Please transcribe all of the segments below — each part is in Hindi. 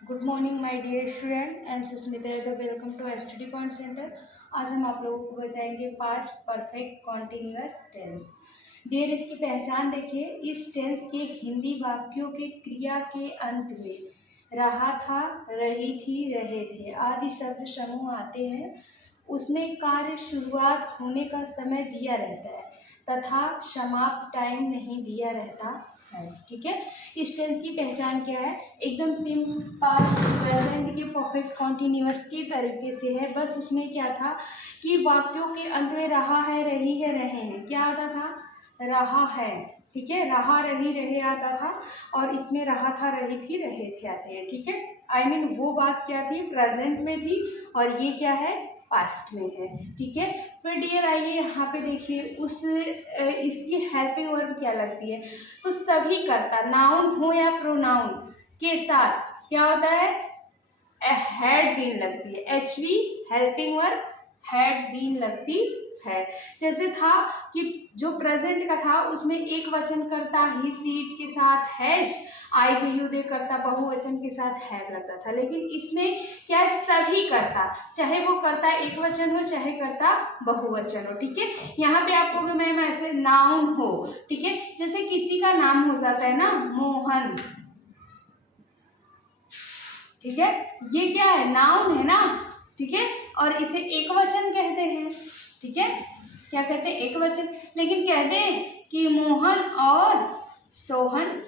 Good morning my dear student, I am Susmita Yadav. Welcome to study point centre. आज हम आप लोगों को बताएंगे past perfect continuous tense. Dear, इसकी पहचान देखिए। इस टेंस के हिंदी वाक्यों के क्रिया के अंत में रहा था, रही थी, रहे थे आदि शब्द समूह आते हैं। उसमें कार्य शुरुआत होने का समय दिया रहता है तथा समाप्त टाइम नहीं दिया रहता है। ठीक है, इस टेंस की पहचान क्या है? एकदम सेम पास्ट प्रेजेंट के परफेक्ट कॉन्टिन्यूअस के तरीके से है। बस उसमें क्या था कि वाक्यों के अंत में रहा है, रही है, रहे हैं क्या आता था? रहा है। ठीक है, रहा, रही, रहे आता था और इसमें रहा था, रही थी, रहे थे आते हैं। ठीक है, आई मीन वो बात क्या थी? प्रेजेंट में थी और ये क्या है? पास्ट में है। ठीक है, फिर डियर आइए यहाँ पे देखिए इसकी हेल्पिंग वर्ब क्या लगती है। तो सभी कर्ता, नाउन हो या प्रोनाउन के साथ क्या होता है? हैड बीन लगती है। HV helping verb had been लगती है। जैसे था कि जो प्रेजेंट का था उसमें एक वचन करता ही सीट के साथ has, I will you they करता बहुवचन के साथ हैव लगता था। लेकिन इसमें क्या है? सभी करता, चाहे वो करता एक वचन हो चाहे करता बहुवचन हो। ठीक है, यहाँ पे आपको मैम ऐसे नाउन हो, ठीक है, जैसे किसी का नाम हो जाता है ना, मोहन। ठीक है, ये क्या है? नाउन है ना। ठीक है, और इसे एक वचन कहते हैं। ठीक है, क्या कहते हैं? एक वचन। लेकिन कहते हैं कि मोहन और सोहन।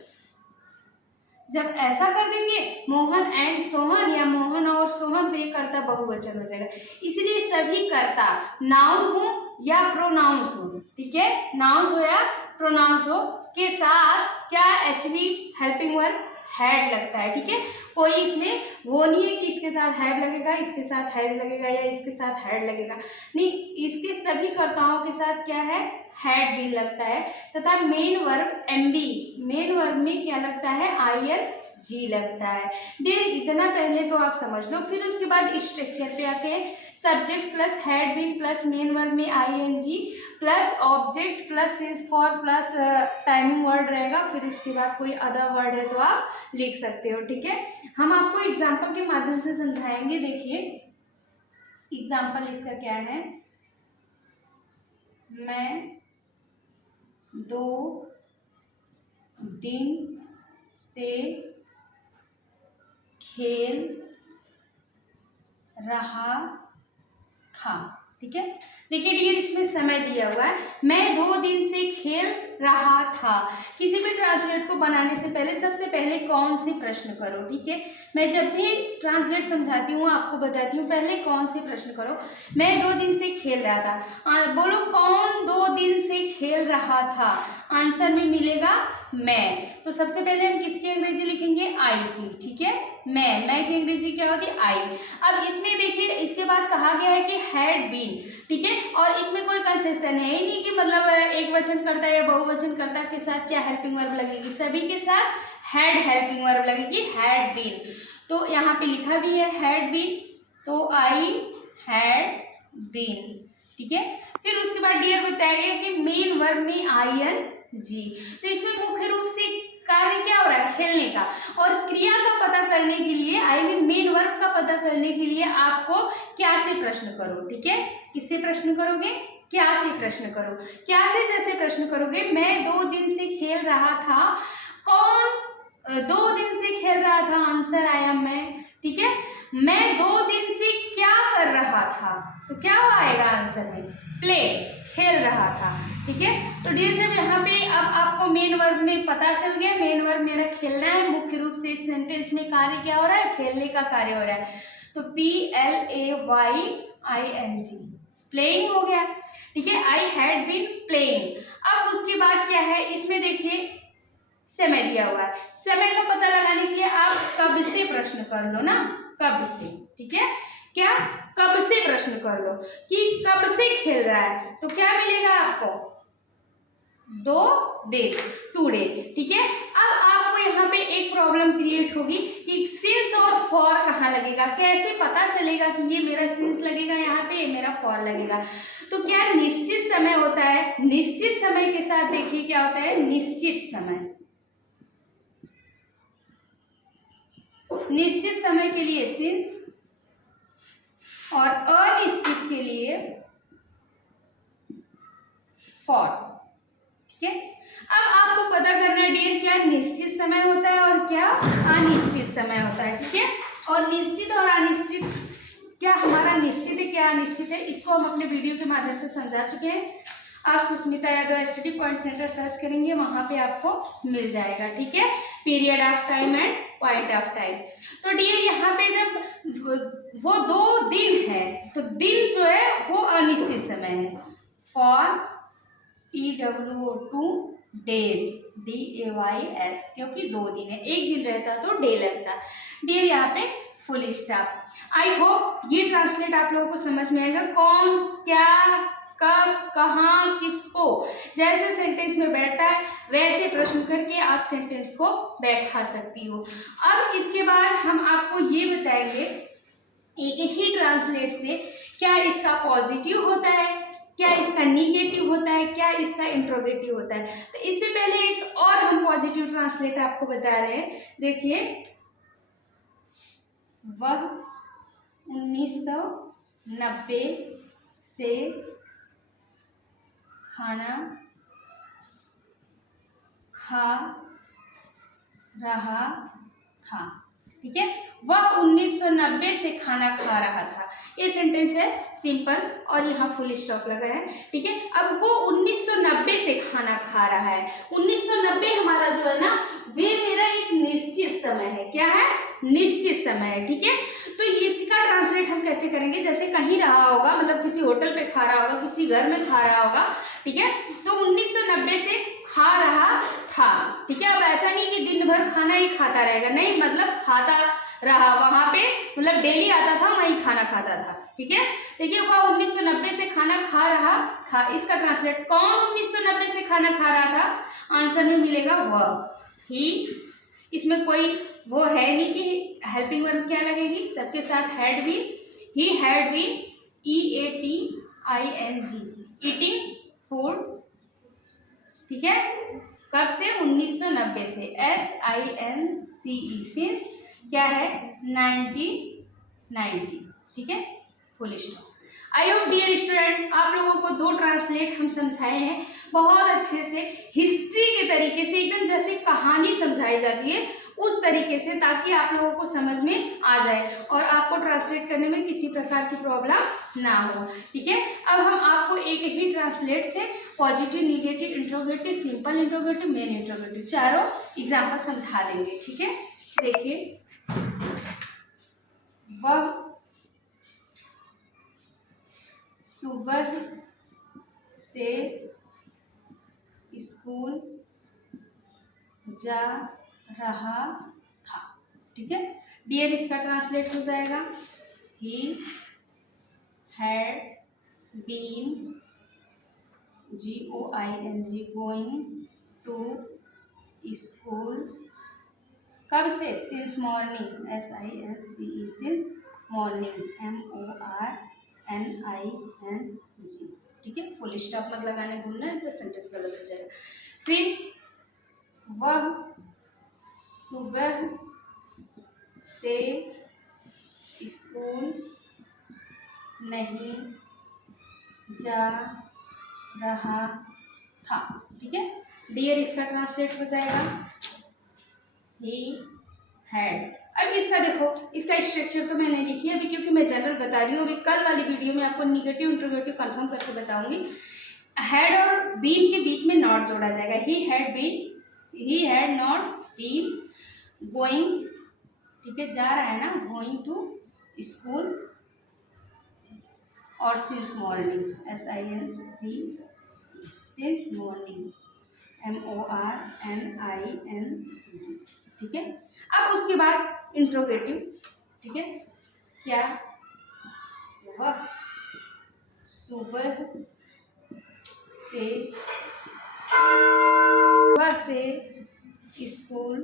जब ऐसा कर देंगे मोहन एंड सोहन या मोहन और सोहन, तो ये कर्ता बहुवचन हो जाएगा। इसलिए सभी कर्ता नाउन हो या प्रोनाउंस हो, ठीक है, नाउन्स हो या प्रोनाउंस हो के साथ क्या एचवी हेल्पिंग वर्ब हैड लगता है। ठीक है, कोई इसमें वो नहीं है कि इसके साथ हैव लगेगा, इसके साथ हैज लगेगा या इसके साथ हैड लगेगा। नहीं, इसके सभी कर्ताओं के साथ क्या है? हैड भी लगता है। तथा main verb MB, main verb में क्या लगता है? आईएन जी लगता है। डियर, इतना पहले तो आप समझ लो, फिर उसके बाद स्ट्रक्चर पे आते हैं। Subject plus had been plus main verb में ING plus object plus since for plus timing word रहेगा। फिर उसके बाद कोई अदर वर्ड है तो आप लिख सकते हो। ठीक है, हम आपको एग्जाम्पल के माध्यम से समझाएंगे। देखिए एग्जाम्पल इसका क्या है। मैं 2 दिन से खेल रहा था। ठीक है, देखिए डियर, इसमें समय दिया हुआ है। मैं 2 दिन से खेल रहा था। किसी भी ट्रांसलेट को बनाने से पहले सबसे पहले कौन से प्रश्न करो। ठीक है, मैं जब भी ट्रांसलेट समझाती हूँ आपको बताती हूँ पहले कौन से प्रश्न करो। मैं 2 दिन से खेल रहा था, बोलो कौन 2 दिन से खेल रहा था? आंसर में मिलेगा मैं। तो सबसे पहले हम किसकी अंग्रेजी लिखेंगे? आई की। ठीक है, मैं की अंग्रेजी क्या होती है? आई। अब इसमें देखिए इसके बाद कहा गया है कि हैड बीन। ठीक है, और इसमें कोई कंसेशन है ही नहीं कि मतलब एक वचन करता या बहुवचन करता के साथ क्या हेल्पिंग वर्ब लगेगी। सभी के साथ हैड हेल्पिंग वर्ब लगेगी, हैड बीन। तो यहाँ पे लिखा भी है हैड बीन, तो आई हैड बीन। ठीक है, फिर उसके बाद डियर बताया गया कि मेन वर्ब में आई एन जी। तो इसमें मुख्य रूप से कार्य क्या हो रहा है? खेलने का। और क्रिया का पता करने के लिए, आई मीन मेन वर्ब का पता करने के लिए आपको क्या से प्रश्न करो। ठीक है, किससे प्रश्न करोगे? क्या से प्रश्न करो। क्या से जैसे प्रश्न करोगे, मैं 2 दिन से खेल रहा था, कौन 2 दिन से खेल रहा था? आंसर आया मैं। ठीक है, मैं 2 दिन से क्या कर रहा था? तो क्या आएगा आंसर में? प्ले, खेल रहा था। ठीक है, तो डियर जब यहाँ पे अब आपको मेन वर्ब में पता चल गया, मेन वर्ब मेरा खेलना है। मुख्य रूप से इस सेंटेंस में कार्य क्या हो रहा है? खेलने का कार्य हो रहा है। तो PLAYING, प्लेइंग हो गया। ठीक है, आई हैड बीन प्लेइंग। अब उसके बाद क्या है? इसमें देखिए समय दिया हुआ है। समय का पता लगाने के लिए आप कब से प्रश्न कर लो ना, कब से। ठीक है, क्या? कब से प्रश्न कर लो कि कब से खेल रहा है, तो क्या मिलेगा आपको? 2 दिन, 2 डे। ठीक है, अब आपको यहाँ पे एक प्रॉब्लम क्रिएट होगी कि सिंस और फॉर कहाँ लगेगा? कैसे पता चलेगा कि ये मेरा सिंस लगेगा यहाँ पे, मेरा फॉर लगेगा? तो क्या निश्चित समय होता है? निश्चित समय के साथ देखिए क्या होता है? निश्चित समय। निश्चित समय के लिए सिंस और अनिश्चित के लिए फॉर। ठीक है, अब आपको पता करना है डियर क्या निश्चित समय होता है और क्या अनिश्चित समय होता है। ठीक है, और निश्चित और अनिश्चित, क्या हमारा निश्चित है क्या अनिश्चित है, इसको हम अपने वीडियो के माध्यम से समझा चुके हैं। आप Sushmita Yadav study point centre search करेंगे, वहां पे आपको मिल जाएगा। ठीक है, period of time and point of time. तो डियर यहाँ पे जब वो 2 दिन है तो दिन जो है वो अनिश्चित समय है। फॉर TWO2 डेज, DAYS, क्योंकि 2 दिन है, 1 दिन रहता तो डे लगता। डियर यहाँ पे फुल स्टॉप। आई होप ये ट्रांसलेट आप लोगों को समझ में आएगा, कौन क्या कब कहाँ किसको जैसे सेंटेंस में बैठा है वैसे प्रश्न करके आप सेंटेंस को बैठा सकती हो। अब इसके बाद हम आपको ये बताएंगे एक ही ट्रांसलेट से क्या इसका पॉजिटिव होता है, क्या इसका निगेटिव होता है, क्या इसका इंट्रोगेटिव होता है। तो इससे पहले एक और हम पॉजिटिव ट्रांसलेट आपको बता रहे हैं। देखिए, वह 1990 से खाना खा रहा था। ठीक है, वह 1990 से खाना खा रहा था। ये सेंटेंस है सिंपल और यहाँ फुल स्टॉप लगा है। ठीक है, अब वो 1990 से खाना खा रहा है। 1990 हमारा जो है ना वे मेरा एक निश्चित समय है। क्या है? निश्चित समय है। ठीक है, तो इसका ट्रांसलेट हम कैसे करेंगे, जैसे कहीं रहा होगा, मतलब किसी होटल पे खा रहा होगा, किसी घर में खा रहा होगा। ठीक है, तो 1990 से खा रहा था। ठीक है, अब ऐसा नहीं कि दिन भर खाना ही खाता रहेगा, नहीं, मतलब खाता रहा वहां पे, मतलब डेली आता था वहीं खाना खाता था। ठीक है, देखिए वह 1990 से खाना खा रहा था। इसका ट्रांसलेट, कौन 1990 से खाना खा रहा था? आंसर में मिलेगा वह, ही। इसमें कोई वो है नहीं कि हेल्पिंग वर्ब क्या लगेगी, सबके साथ हैड भी। He had been, EATING, eating food. ठीक है, कब से? 1990 से, SINCE, सिंस क्या है? 1990। ठीक है, full stop. I hope dear student आप लोगों को 2 ट्रांसलेट हम समझाए हैं बहुत अच्छे से, हिस्ट्री के तरीके से, एकदम जैसे कहानी समझाई जाती है उस तरीके से, ताकि आप लोगों को समझ में आ जाए और आपको ट्रांसलेट करने में किसी प्रकार की प्रॉब्लम ना हो। ठीक है, अब हम आपको एक ही ट्रांसलेट से positive, negative, interrogative, simple interrogative, main interrogative चारों एग्जाम्पल समझा देंगे। ठीक है, देखिए, वह सुबह से स्कूल जा रहा था। ठीक है, डियर इसका ट्रांसलेट हो जाएगा, he had been, GOING, going to school, कब से? Since morning, SINCE, since morning, MORNING। ठीक है, फुल स्टॉप मत लगाने भूलना है तो सेंटेंस गलत हो जाएगा। फिर वह सुबह से स्कूल नहीं जा रहा था। ठीक है, डियर इसका ट्रांसलेट हो जाएगा, ही हैड। अब इसका देखो, इसका स्ट्रक्चर तो मैंने लिखी है अभी, क्योंकि मैं जनरल बता रही हूँ। अभी कल वाली वीडियो में आपको निगेटिव इंट्रोगेटिव कंफर्म करके बताऊंगी। हैड और बीन के बीच में नॉट जोड़ा जाएगा। He had been, he had not been going, ठीक है, जा रहा है ना, गोइंग टू स्कूल, और since morning, SINC, since morning, MORNING। ठीक है, अब उसके बाद इंट्रोगेटिव। ठीक है, क्या? वह सुबह से स्कूल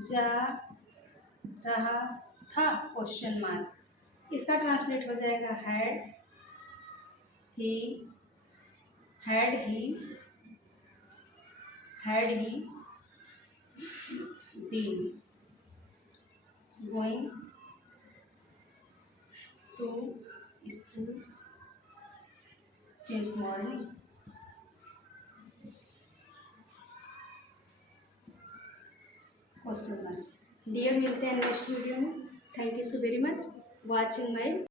जा रहा था, क्वेश्चन मार्क। इसका ट्रांसलेट हो जाएगा, had he been going to school since morning. Question 1। Dear, मिलते हैं नेक्स्ट वीडियो में। Thank you so very much watching my